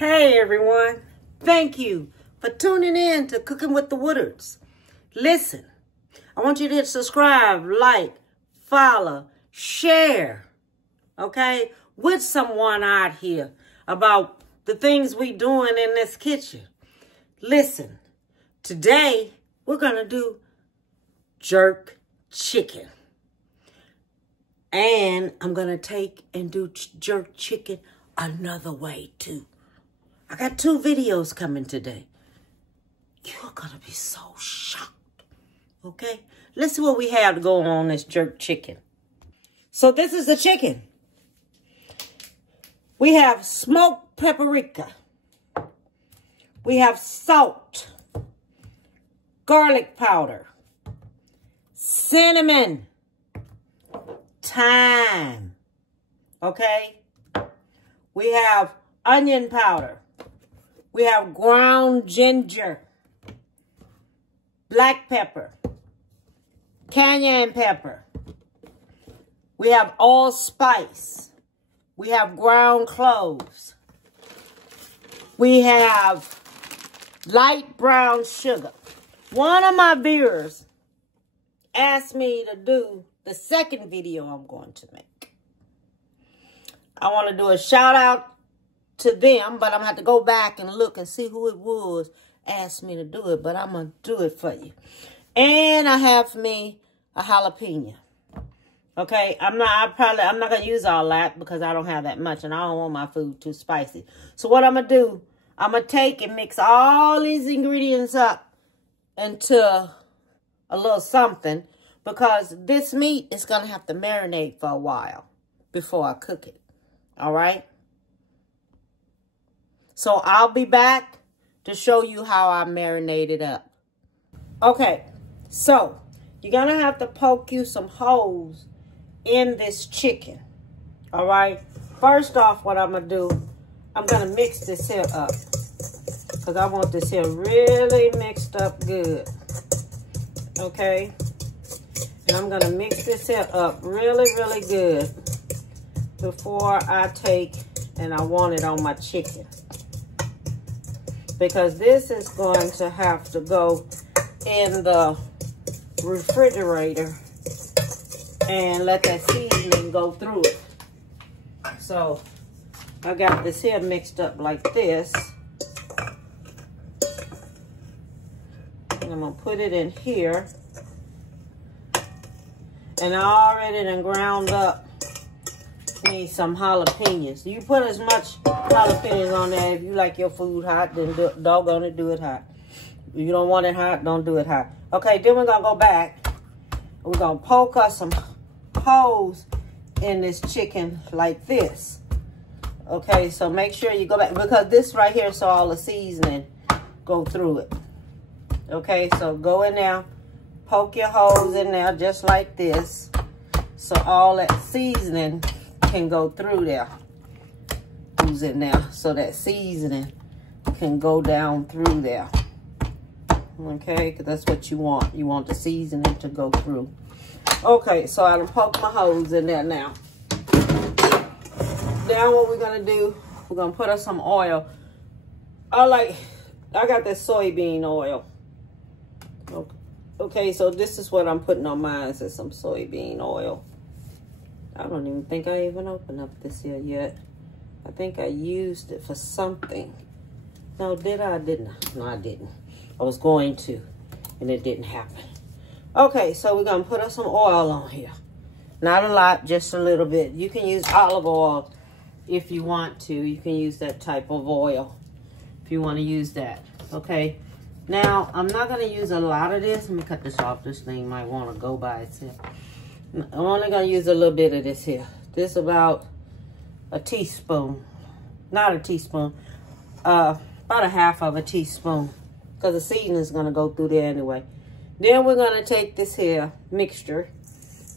Hey everyone, thank you for tuning in to Cooking with the Woodards. Listen, I want you to subscribe, like, follow, share, okay, with someone out here about the things we doing in this kitchen. Listen, today we're going to do jerk chicken. And I'm going to take and do jerk chicken another way too. I got 2 videos coming today. You're going to be so shocked. Okay? Let's see what we have to go on this jerk chicken. So this is the chicken. We have smoked paprika. We have salt, garlic powder, cinnamon, thyme. Okay? We have onion powder. We have ground ginger, black pepper, cayenne pepper. We have allspice. We have ground cloves. We have light brown sugar. One of my viewers asked me to do the second video I'm going to make. I want to do a shout out to them, but I'm going to have to go back and look and see who it was asked me to do it, but I'm going to do it for you. And I have me a jalapeno. Okay, I'm not going to use all that because I don't have that much and I don't want my food too spicy. So what I'm going to do, I'm going to take and mix all these ingredients up into a little something because this meat is going to have to marinate for a while before I cook it. All right? So I'll be back to show you how I marinate it up. Okay, so you're going to have to poke you some holes in this chicken. All right? First off, what I'm going to do, I'm going to mix this here up. Because I want this here really mixed up good. Okay? And I'm going to mix this here up really, really good before I take and I want it on my chicken. Because this is going to have to go in the refrigerator and let that seasoning go through it. So I got this here mixed up like this. And I'm going to put it in here. And I already done ground up me some jalapenos. You put as much jalapenos on there. If you like your food hot, then doggone it, do it hot. If you don't want it hot, don't do it hot. Okay, then we're going to go back. We're going to poke us some holes in this chicken like this. Okay, so make sure you go back. Because this right here, so all the seasoning go through it. Okay, so go in there. Poke your holes in there just like this. So all that seasoning can go through there. Who's in there? So that seasoning can go down through there. Okay, because that's what you want. You want the seasoning to go through. Okay, so I done poked my holes in there now. Now what we're going to do, we're going to put us some oil. I got this soybean oil. Okay, so this is what I'm putting on mine. Is some soybean oil. I don't even think I even opened up this here yet. I think I used it for something. No, did I? Didn't. No, I didn't. I was going to, and it didn't happen. Okay, so we're going to put us some oil on here. Not a lot, just a little bit. You can use olive oil if you want to. You can use that type of oil if you want to use that. Okay. Now, I'm not going to use a lot of this. Let me cut this off. This thing might want to go by itself. I'm only going to use a little bit of this here. This is about a teaspoon. Not a teaspoon. About a half of a teaspoon. Because the seasoning is going to go through there anyway. Then we're going to take this here mixture.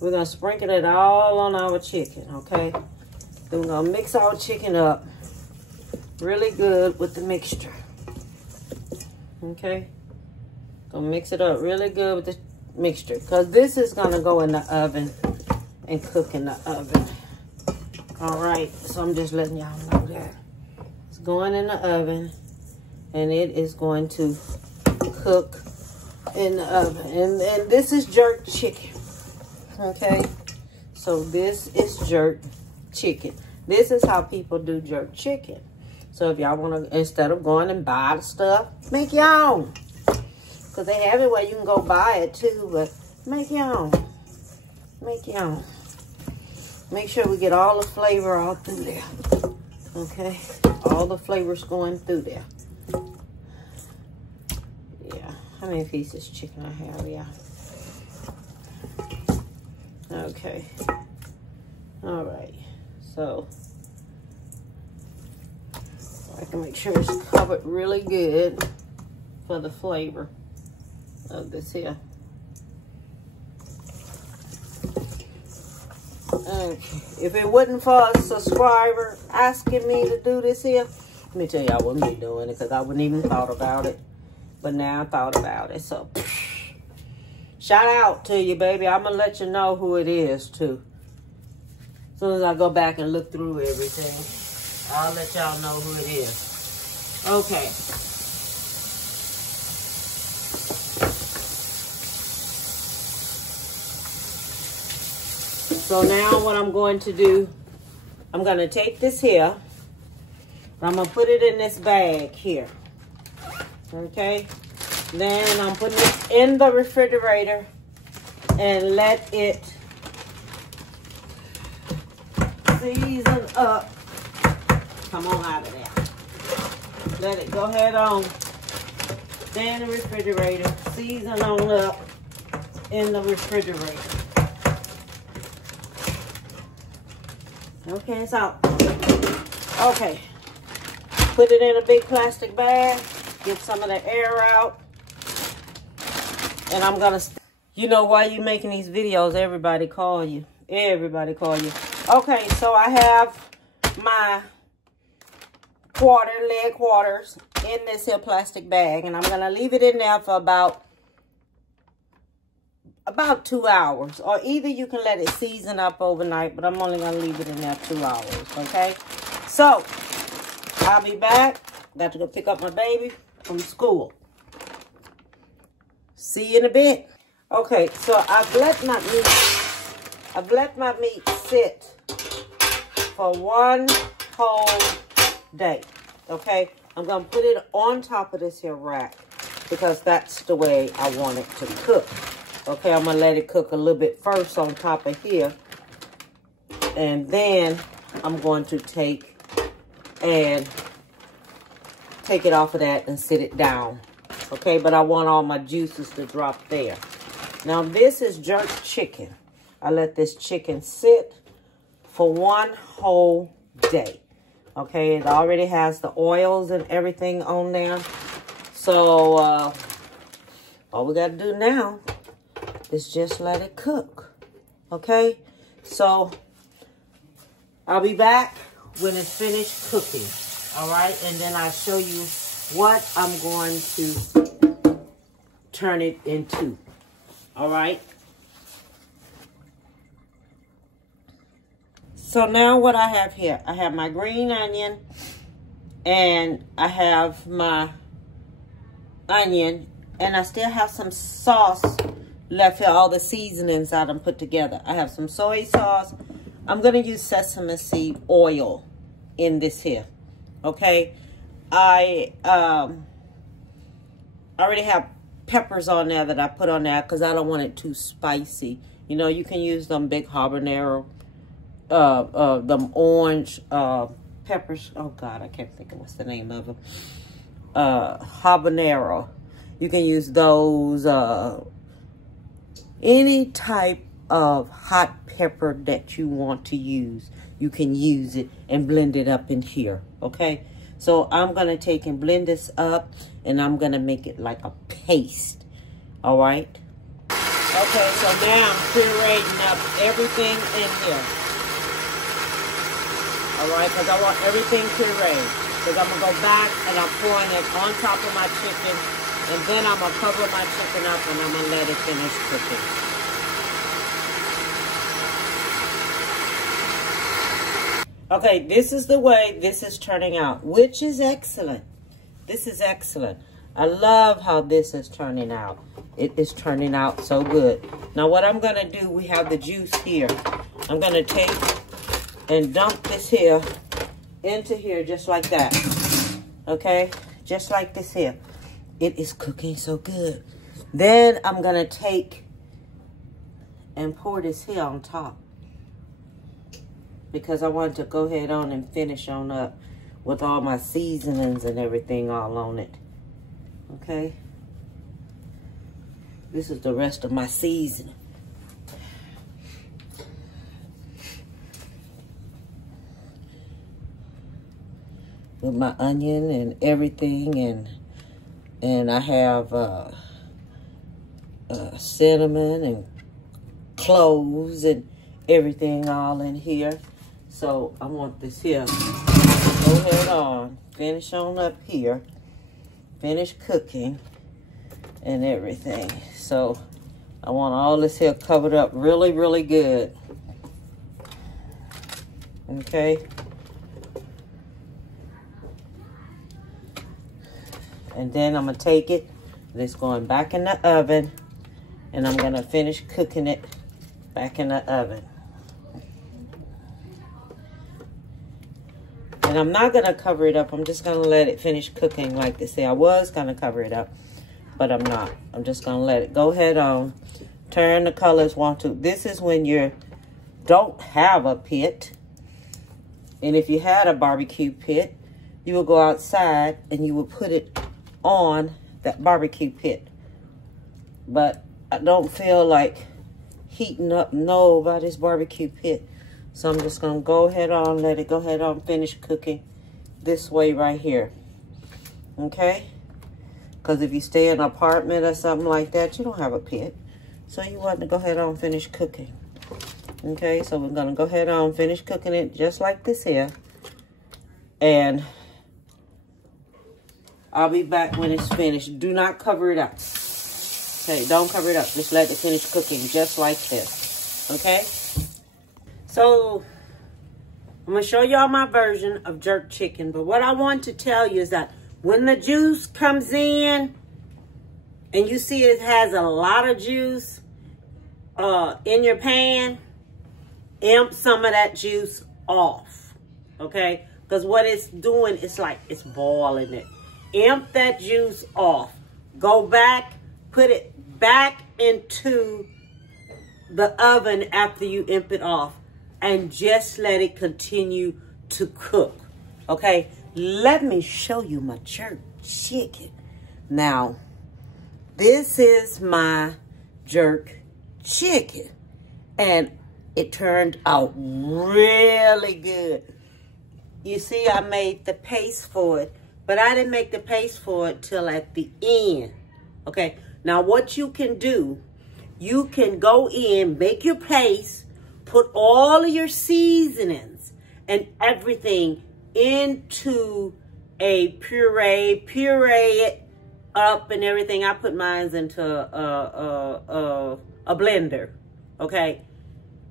We're going to sprinkle it all on our chicken, okay? Then we're going to mix our chicken up really good with the mixture. Okay? Gonna mix it up really good with the mixture. Because this is going to go in the oven and cook in the oven. All right, so I'm just letting y'all know that. It's going in the oven, and it is going to cook in the oven. And this is jerk chicken, okay? So this is jerk chicken. This is how people do jerk chicken. So if y'all want to, instead of going and buy the stuff, make your own. Because they have it where you can go buy it too, but make your own. Make your own. Make sure we get all the flavor out through there. Okay? All the flavors going through there. Yeah. How many pieces of chicken I have? Yeah. Okay. All right. So I can make sure it's covered really good for the flavor of this here. Okay. If it wasn't for a subscriber asking me to do this here, let me tell you, I wouldn't be doing it because I wouldn't even thought about it. But now I thought about it. So, shout out to you, baby. I'm going to let you know who it is, too. As soon as I go back and look through everything, I'll let y'all know who it is. Okay. So now what I'm going to do, I'm going to take this here. I'm going to put it in this bag here. Okay. Then I'm putting it in the refrigerator and let it season up. Come on out of there. Let it go ahead on. Stay in the refrigerator. Season on up in the refrigerator. Okay, it's out. Okay. Put it in a big plastic bag. Get some of the air out. And I'm going to... You know, while you're making these videos, everybody call you. Everybody call you. Okay, so I have my leg quarters in this here plastic bag. And I'm going to leave it in there for about 2 hours. Or either you can let it season up overnight, but I'm only going to leave it in there 2 hours, okay? So, I'll be back. Got to go pick up my baby from school. See you in a bit. Okay, so I've let my meat sit for one whole day, okay? I'm going to put it on top of this here rack because that's the way I want it to cook. Okay, I'm going to let it cook a little bit first on top of here. And then I'm going to take it off of that and sit it down. Okay, but I want all my juices to drop there. Now, this is jerk chicken. I let this chicken sit for one whole day. Okay, it already has the oils and everything on there. So, all we got to do now is just let it cook. Okay, so I'll be back when it's finished cooking. All right, and then I'll show you what I'm going to turn it into. All right. So now what I have here, I have my green onion and I have my onion and I still have some sauce left here, all the seasonings I done put together. I have some soy sauce. I'm going to use sesame seed oil in this here. Okay, I already have peppers on there that I put on there because I don't want it too spicy. You know, you can use them big habanero, them orange peppers. Oh God, I can't think of what's the name of them. Habanero. You can use those. Any type of hot pepper that you want to use, you can use it and blend it up in here, okay? So I'm going to take and blend this up, and I'm going to make it like a paste, all right? Okay, so now I'm pureeing up everything in here, all right? Because I want everything pureed. Because I'm going to go back, and I'm pouring it on top of my chicken, and then I'm going to cover my chicken up, and I'm going to let it finish cooking. Okay, this is the way this is turning out, which is excellent. This is excellent. I love how this is turning out. It is turning out so good. Now what I'm going to do, we have the juice here. I'm going to take and dump this here into here just like that. Okay? Just like this here. It is cooking so good. Then I'm going to take and pour this here on top. Because I want to go ahead on and finish on up with all my seasonings and everything all on it. Okay? This is the rest of my seasoning. With my onion and everything, and I have cinnamon and cloves and everything all in here. So I want this here. Go ahead on, finish on up here, finish cooking and everything. So I want all this here covered up really, really good. Okay. And then I'm going to take it. It's going back in the oven. And I'm going to finish cooking it back in the oven. And I'm not going to cover it up. I'm just going to let it finish cooking like they say. I was going to cover it up, but I'm not. I'm just going to let it go ahead on. Turn the colors want to. This is when you don't have a pit. And if you had a barbecue pit, you would go outside and you would put it on that barbecue pit. But I don't feel like heating up by this barbecue pit. So I'm just going to go ahead on, let it go ahead on, finish cooking this way right here. Okay? Because if you stay in an apartment or something like that, you don't have a pit. So you want to go ahead on, finish cooking. Okay? So we're going to go ahead on, finish cooking it just like this here. And I'll be back when it's finished. Do not cover it up. Okay, don't cover it up. Just let it finish cooking just like this. Okay? So, I'm going to show y'all my version of jerk chicken. But what I want to tell you is that when the juice comes in, and you see it has a lot of juice in your pan, imp some of that juice off. Okay? Because what it's doing, it's like it's boiling it. Imp that juice off. Go back, put it back into the oven after you imp it off. And just let it continue to cook. Okay? Let me show you my jerk chicken. Now, this is my jerk chicken. And it turned out really good. You see, I made the paste for it. But I didn't make the paste for it till at the end. Okay? Now, what you can do, you can go in, make your paste, put all of your seasonings and everything into a puree it up and everything. I put mine into a blender. Okay?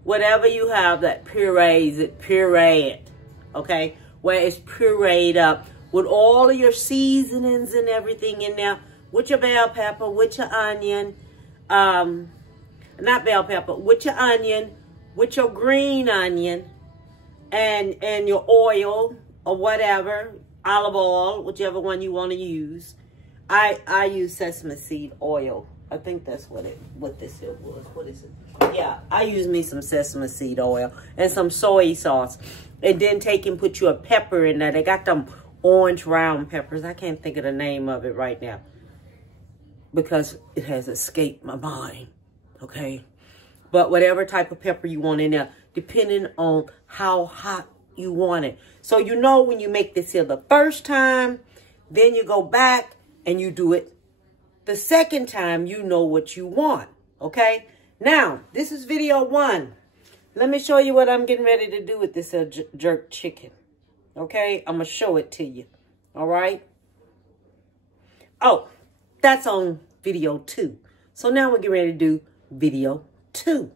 Whatever you have that purees it, puree it. Okay? Where it's pureed up with all of your seasonings and everything in there, with your bell pepper, with your onion, not bell pepper, with your onion, with your green onion, and your oil or whatever, olive oil, whichever one you want to use. I use sesame seed oil. I think that's what this here was. What is it? Yeah, I use me some sesame seed oil and some soy sauce. And then take and put you a pepper in there. They got them orange round peppers. I can't think of the name of it right now because it has escaped my mind. Okay? But whatever type of pepper you want in there, depending on how hot you want it. So you know when you make this here the first time, then you go back and you do it the second time, you know what you want. Okay? Now, this is video 1. Let me show you what I'm getting ready to do with this jerk chicken. Okay? I'm going to show it to you. All right? Oh, that's on video 2. So now we're getting ready to do video 2.